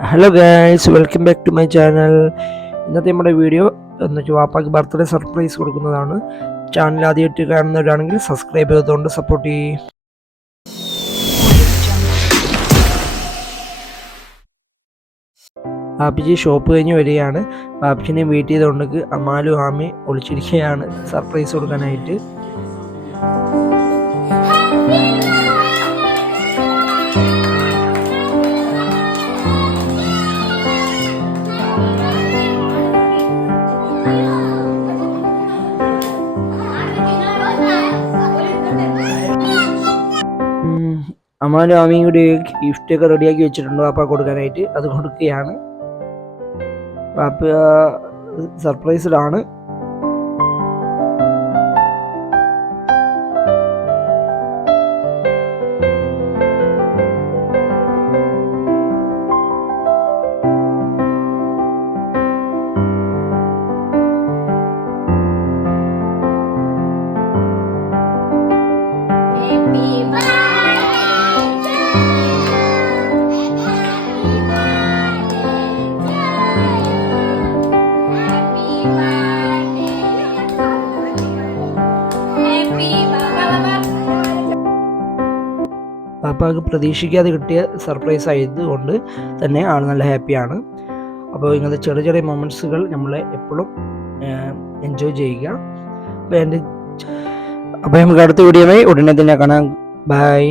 Hello guys welcome back to my channel ഇന്നത്തെ നമ്മുടെ video എന്ന് വെച്ചാൽ വാപ്പാക്ക് ബർത്ത്ഡേ സർപ്രൈസ് കൊടുക്കുന്നതാണ്. ചാനൽ ആദ്യമായിട്ട് കാണുന്നവരാണെങ്കിൽ സബ്സ്ക്രൈബ് ചെയ്തുകൊണ്ട് സപ്പോർട്ട് ചെയ്യും. ബാപ്പിജി ഷോപ്പ് കഴിഞ്ഞ് വരികയാണ്. ബാപ്പിച്ചിനെ വെയിറ്റ് ചെയ്തുകൊണ്ട് അമാലും ആമി ഒളിച്ചിരിക്കുകയാണ്. സർപ്രൈസ് കൊടുക്കാനായിട്ട്. ഉം, അമ്മയും കൂടി ഗിഫ്റ്റ് ഒക്കെ റെഡിയാക്കി വെച്ചിട്ടുണ്ട് വാപ്പ കൊടുക്കാനായിട്ട്. അത് കൊടുക്കുകയാണ്. വാപ്പ സർപ്രൈസ്ഡ് പാപ്പാക്ക് പ്രതീക്ഷിക്കാതെ കിട്ടിയ സർപ്രൈസ് ആയതുകൊണ്ട് തന്നെ ആൾ നല്ല ഹാപ്പിയാണ് അപ്പോൾ ഇങ്ങനത്തെ ചെറിയ ചെറിയ മൊമെന്റ്സുകൾ നമ്മളെ എപ്പോഴും എൻജോയ് ചെയ്യുക. അപ്പോൾ എന്റെ അപ്പോൾ നമുക്ക് അടുത്ത വീഡിയോ ഉടനെ തന്നെ കാണാം. ബൈ